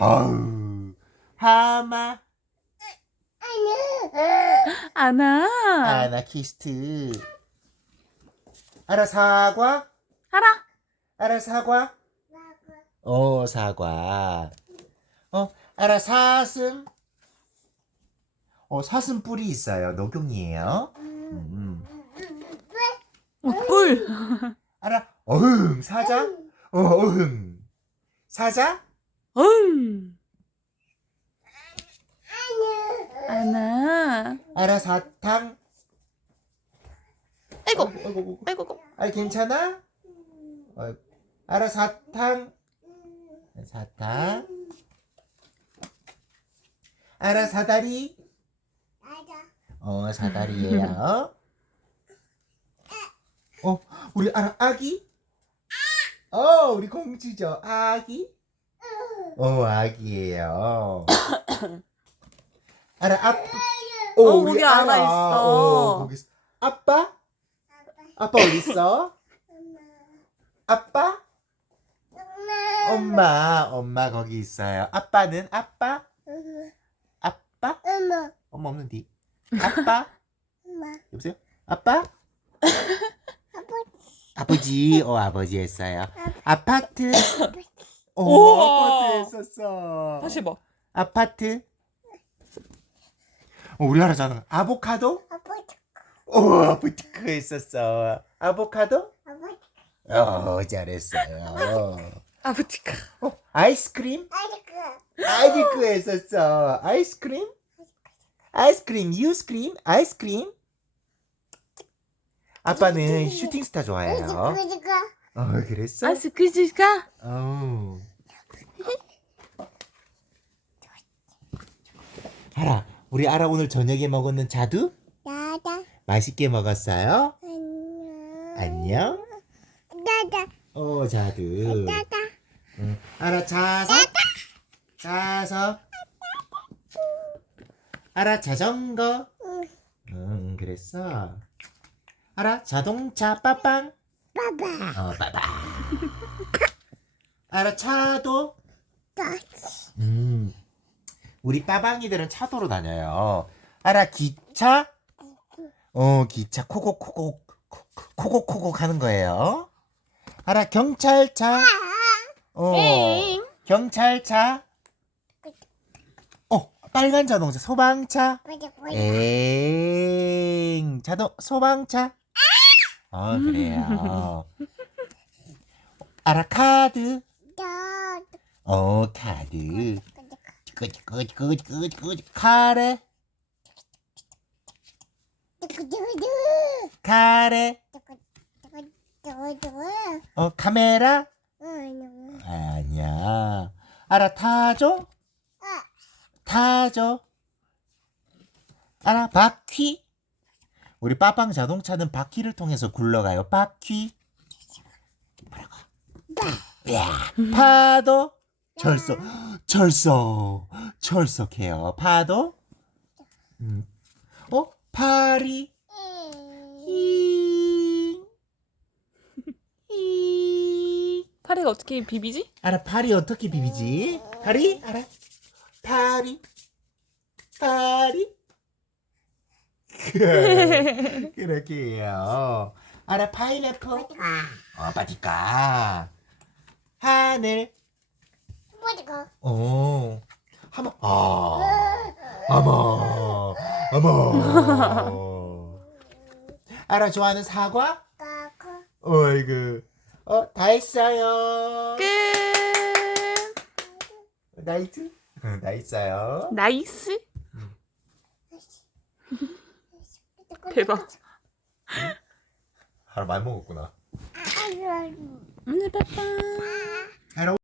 아우. 하마. 아나. 아나키스트. 알아 사과. 알아. 알아 사과. 어 사과. 어 알아 사슴. 어 사슴 뿔이 있어요. 녹용이에요. 음. 어, 꿀. 알아 어흥 사자. 어 어흥 사자. 음. 아나. 알아 사탕. 아이고. 아이고, 아이고, 아이고. 아이고. 아 괜찮아? 어, 알아 사탕. 사탕. 알아 사다리. 어 사다리예요. 어 우리 알아 아기? 어 우리 공주죠 아기? 어 아기예요. 알아 아빠. 어, 거기 알아 있어. 어, 거기. 아빠? 아빠 어디 있어? 아빠? 엄마, 엄마 거기 있어요. 아빠는 아빠? 아빠? 엄마 없는디. 아빠? 여보세요? 아빠? 아버지, 어 아버지 했어요. 아파트. 오, 우와. 아파트 했었어. 다시 봐. 아파트. 어, 우리 알아잖아. 아보카도? 오, 아보티크 했었어. 아보카도? 어, 잘했어요. 아부티카. 어, 아이스크림? 아이스크림 했었어. 아이스크림? 아이스크림, 유스크림, 아이스크림? 아빠는 슈팅스타 좋아해요. 어, 그랬어? 아스크지가. 어. 알아, 우리 알아 오늘 저녁에 먹었는 자두? 맛있게 먹었어요? 안녕? 어, 자두. 응. 알아, 자석? 자석? 알아, 자전거? 응, 그랬어. 알아, 자동차, 빠빵? 어, 빠빵. 알아, 차도? 음, 우리 빠방이들은 차도로 다녀요. 알아, 기차? 어, 기차 코곡코곡, 코곡코곡 하는 거예요. 알아, 경찰차? 어, 엥. 경찰차? 어, 빨간 자동차, 소방차? 엥, 자동, 소방차? 어, 그래요. 알아, 카드? 어, 카드. 끄끄끄끄끄끄 카레? 카레? 어, 카메라? 아니야. 알아, 타조? 타조? 알아, 바퀴? 우리 빠빵 자동차는 바퀴를 통해서 굴러가요. 바퀴. 뭐라고? 야, 파도? 철서, 철서, 철석해요. 파도? 음. 어, 파리? 잉. 잉. 파리가 어떻게 비비지? 알아, 파리 어떻게 비비지? 파리? 알아? 파리? 파리? 그렇게 해요. 알아, 파인애플? 어, 바티카. 하늘. 어. 하마. 아. 아마. 아마. 알아, 좋아하는 사과? 어이구. 어, 다 했어요. 끝. 나이트? 응, 다 했어요. 나이스. 대박. 하루 많이 먹었구나. 오늘 빠빠.